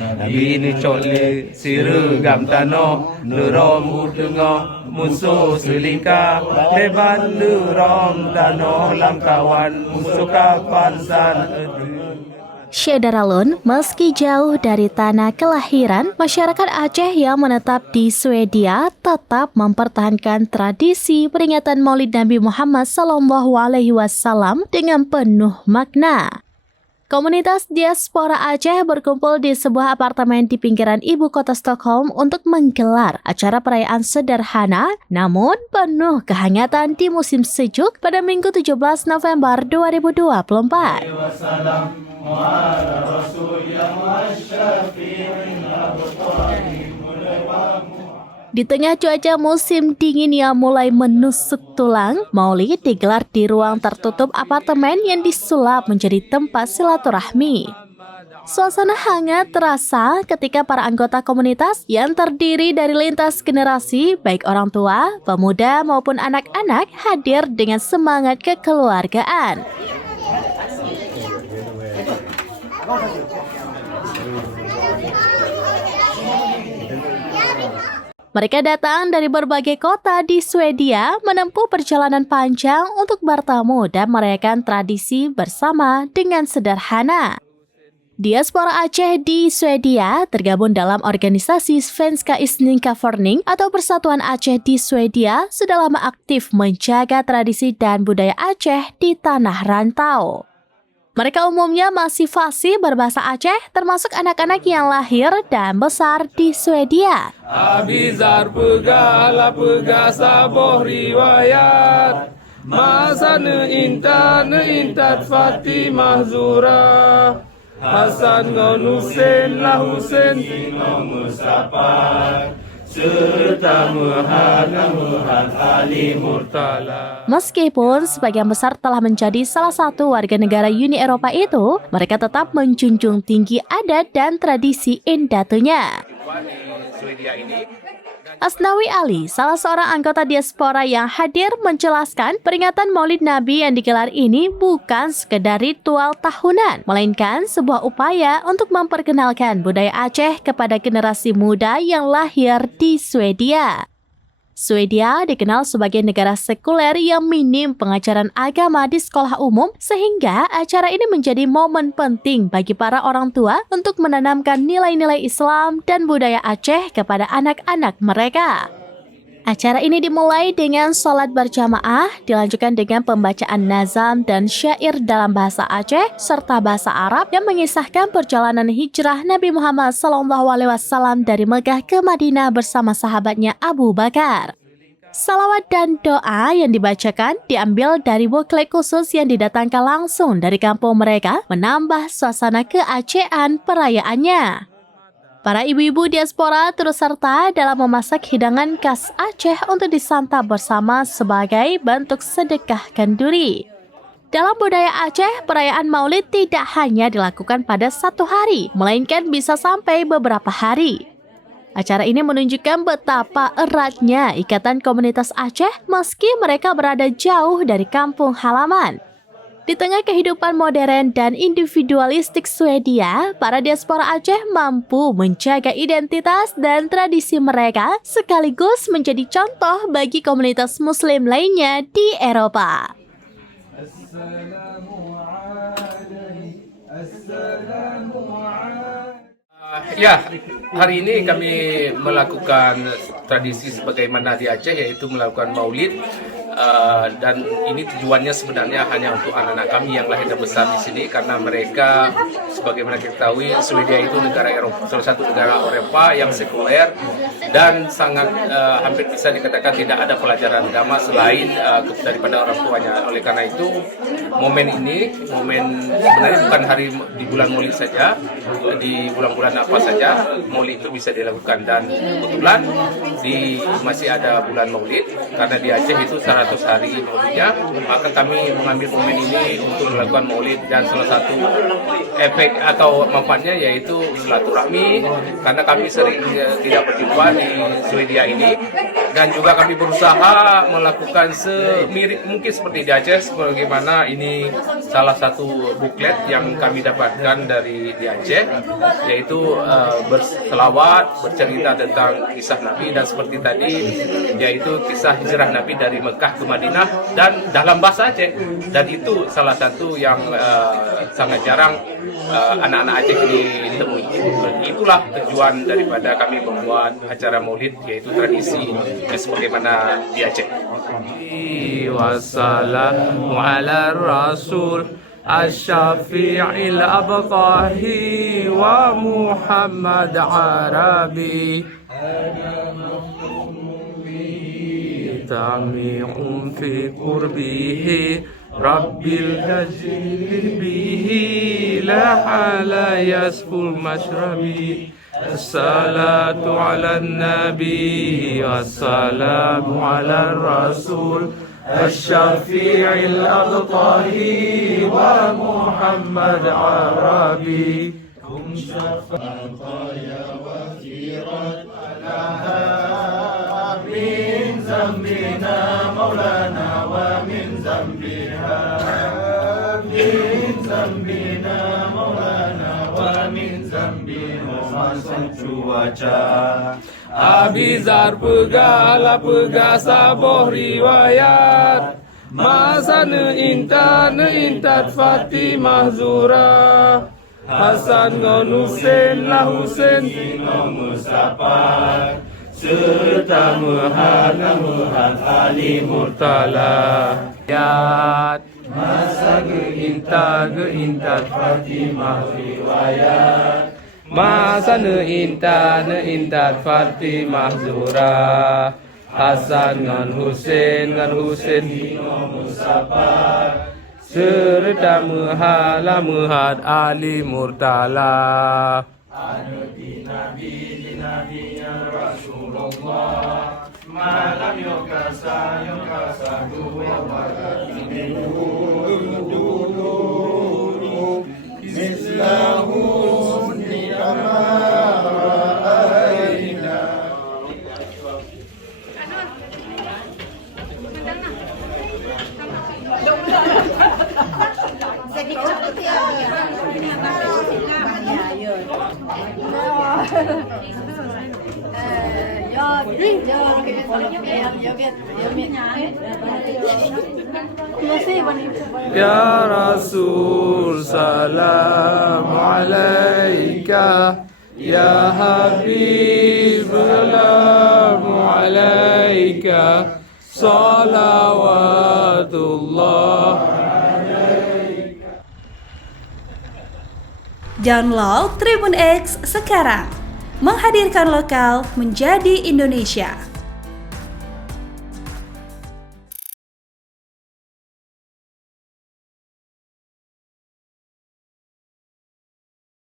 Nabi ni cole sirugam tano nurom urdengo musuh selingkah leban nurom tano lam kawan musuh kapan san Syederalun, meski jauh dari tanah kelahiran, masyarakat Aceh yang menetap di Swedia tetap mempertahankan tradisi peringatan Maulid Nabi Muhammad SAW dengan penuh makna. Komunitas diaspora Aceh berkumpul di sebuah apartemen di pinggiran ibu kota Stockholm untuk menggelar acara perayaan sederhana namun penuh kehangatan di musim sejuk pada Minggu 17 November 2024. Di tengah cuaca musim dingin yang mulai menusuk tulang, Maulid digelar di ruang tertutup apartemen yang disulap menjadi tempat silaturahmi. Suasana hangat terasa ketika para anggota komunitas yang terdiri dari lintas generasi, baik orang tua, pemuda maupun anak-anak, hadir dengan semangat kekeluargaan. Mereka datang dari berbagai kota di Swedia menempuh perjalanan panjang untuk bertemu dan merayakan tradisi bersama dengan sederhana. Diaspora Aceh di Swedia tergabung dalam organisasi Svenska Isninka Forning atau Persatuan Aceh di Swedia sudah lama aktif menjaga tradisi dan budaya Aceh di tanah rantau. Mereka umumnya masih fasih berbahasa Aceh, termasuk anak-anak yang lahir dan besar di Swedia. Abizar pegala saboh riwayat masa neintat Fatimah Zura Hasan ngon Husain lah Husain Tino Mustafa serta Muhammad Ali Murtala. Meskipun sebagian besar telah menjadi salah satu warga negara Uni Eropa itu, mereka tetap menjunjung tinggi adat dan tradisi Indatunya. Asnawi Ali, salah seorang anggota diaspora yang hadir, menjelaskan peringatan Maulid Nabi yang digelar ini bukan sekedar ritual tahunan, melainkan sebuah upaya untuk memperkenalkan budaya Aceh kepada generasi muda yang lahir di Swedia. Swedia dikenal sebagai negara sekuler yang minim pengajaran agama di sekolah umum, sehingga acara ini menjadi momen penting bagi para orang tua untuk menanamkan nilai-nilai Islam dan budaya Aceh kepada anak-anak mereka. Acara ini dimulai dengan sholat berjamaah, dilanjutkan dengan pembacaan nazam dan syair dalam bahasa Aceh serta bahasa Arab yang mengisahkan perjalanan hijrah Nabi Muhammad SAW dari Mekah ke Madinah bersama sahabatnya Abu Bakar. Salawat dan doa yang dibacakan diambil dari buklet khusus yang didatangkan langsung dari kampung mereka, menambah suasana keacehan perayaannya. Para ibu-ibu diaspora turut serta dalam memasak hidangan khas Aceh untuk disantap bersama sebagai bentuk sedekah kenduri. Dalam budaya Aceh, perayaan Maulid tidak hanya dilakukan pada satu hari, melainkan bisa sampai beberapa hari. Acara ini menunjukkan betapa eratnya ikatan komunitas Aceh meski mereka berada jauh dari kampung halaman. Di tengah kehidupan modern dan individualistik Swedia, para diaspora Aceh mampu menjaga identitas dan tradisi mereka sekaligus menjadi contoh bagi komunitas Muslim lainnya di Eropa. Ya, hari ini kami melakukan tradisi sebagaimana di Aceh, yaitu melakukan maulid. Dan ini tujuannya sebenarnya hanya untuk anak-anak kami yang lahir dan besar di sini, karena mereka, sebagaimana kita ketahui, Swedia itu negara Eropa, salah satu negara Eropa yang sekuler dan sangat hampir bisa dikatakan tidak ada pelajaran agama selain daripada orang tuanya. Oleh karena itu, momen ini, sebenarnya bukan hari di bulan Maulid saja, di bulan-bulan apa saja Maulid itu bisa dilakukan, dan kebetulan masih ada bulan Maulid karena di Aceh itu 100 hari maulidnya, maka kami mengambil momen ini untuk melakukan maulid, dan salah satu efek atau manfaatnya yaitu silaturahmi, karena kami sering tidak berjumpa di Swedia ini, dan juga kami berusaha melakukan semirip mungkin seperti di Aceh, sebagaimana ini salah satu buklet yang kami dapatkan dari di Aceh, yaitu berselawat, bercerita tentang kisah Nabi, dan seperti tadi yaitu kisah hijrah Nabi dari Mekah ke Madinah dan dalam bahasa Aceh, dan itu salah satu yang sangat jarang anak-anak Aceh ini temui. Itulah tujuan daripada kami membuat acara Maulid, yaitu tradisi sebagaimana di Aceh. Wassalamu ala rasul asy-syafi'il abqahi wa Muhammad Arabi tami'un fi qurbihi rabbil hajil bihi la hala yasful mashrabi. Assalatu ala nabi wassalamu ala rasul asy-syafi'il abqahi wa Muhammad Arabi kum syafa'aya wa khirat alaha min zambina maulana wa min zambiha min zambina maulana wa min zambiha masuk cuaca Abizar pegala saboh riwayat masa intat Fatimah Zura Hasan ngon Husain lah Husain Tino Mustafa serta Muhammad Ali Murtala Yat masa intat Fatimah riwayat masa intat Fatimah Zura Hasan ngan Husain Tino Mustafa serta Muhammad Ali Murtala anu di Nabi ya Rasulullah malam yokasa dua wakati dulu mislahun di kamaraina. Ya Rasul salam alaika ya Habib salam alaika salawatullah. Download Tribun X sekarang, menghadirkan lokal menjadi Indonesia.